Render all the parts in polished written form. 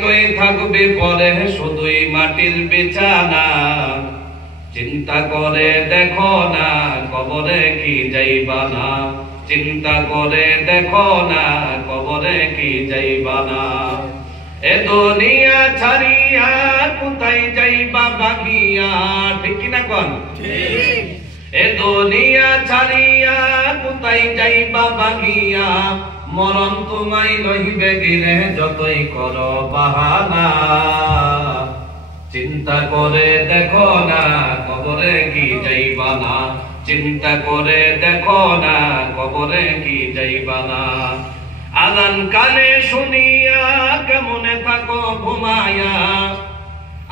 তুই থাকবি পরে শুধুই মাটির বিছানা, চিন্তা করে দেখো না কবরে কি যাইবা না, চিন্তা করে দেখো না কবরে কি যাইবা না। এ দুনিয়া ছাড়িয়া কোথায় যাইবা ভাগিয়া, ঠিক কিনা কোন? এ দুনিয়া ছাড়িয়া কোথায় যাইবা ভাগিয়া, মরণ তোমায় লইবে গিলে যতই করো বাহানা। চিন্তা করে দেখো না কবরে কি যাইবা না, চিন্তা করে দেখো না কবরে কি যাইবা না। আযান কানে শুনিয়া কেমনে থাকো ঘুমায়া,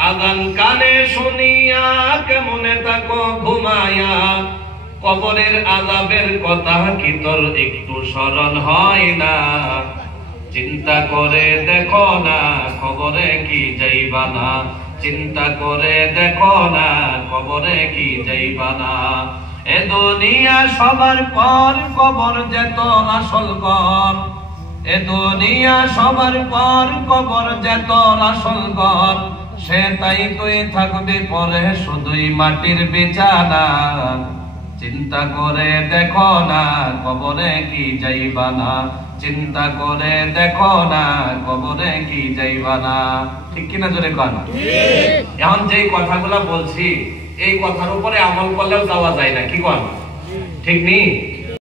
আযান কানে শুনিয়া কেমনে থাকো ঘুমায়া, কবরের আযাবের কথা কি তোর একটু স্মরণ হয় না। চিন্তা করে দেখো না কবরে কি যাইবা না, চিন্তা করে দেখো না কবরে কি যাইবা না। এ দুনিয়া সবার পর কবর যেত আসল ঘর, এ দুনিয়া সবার পর কবর যেত আসল ঘর, সে তাই তুই থাকবি পরে শুধুই মাটির বিছানা। চিন্তা করে দেখো না কবরে কি যাইবা না, চিন্তা করে দেখো না কবরে কি যাইবা না। ঠিক কিনা জোরে কোন? এখন যেই কথাগুলা বলছি এই কথার উপরে আমল করলেও যাওয়া যায় না, কি কোন? ঠিক নেই?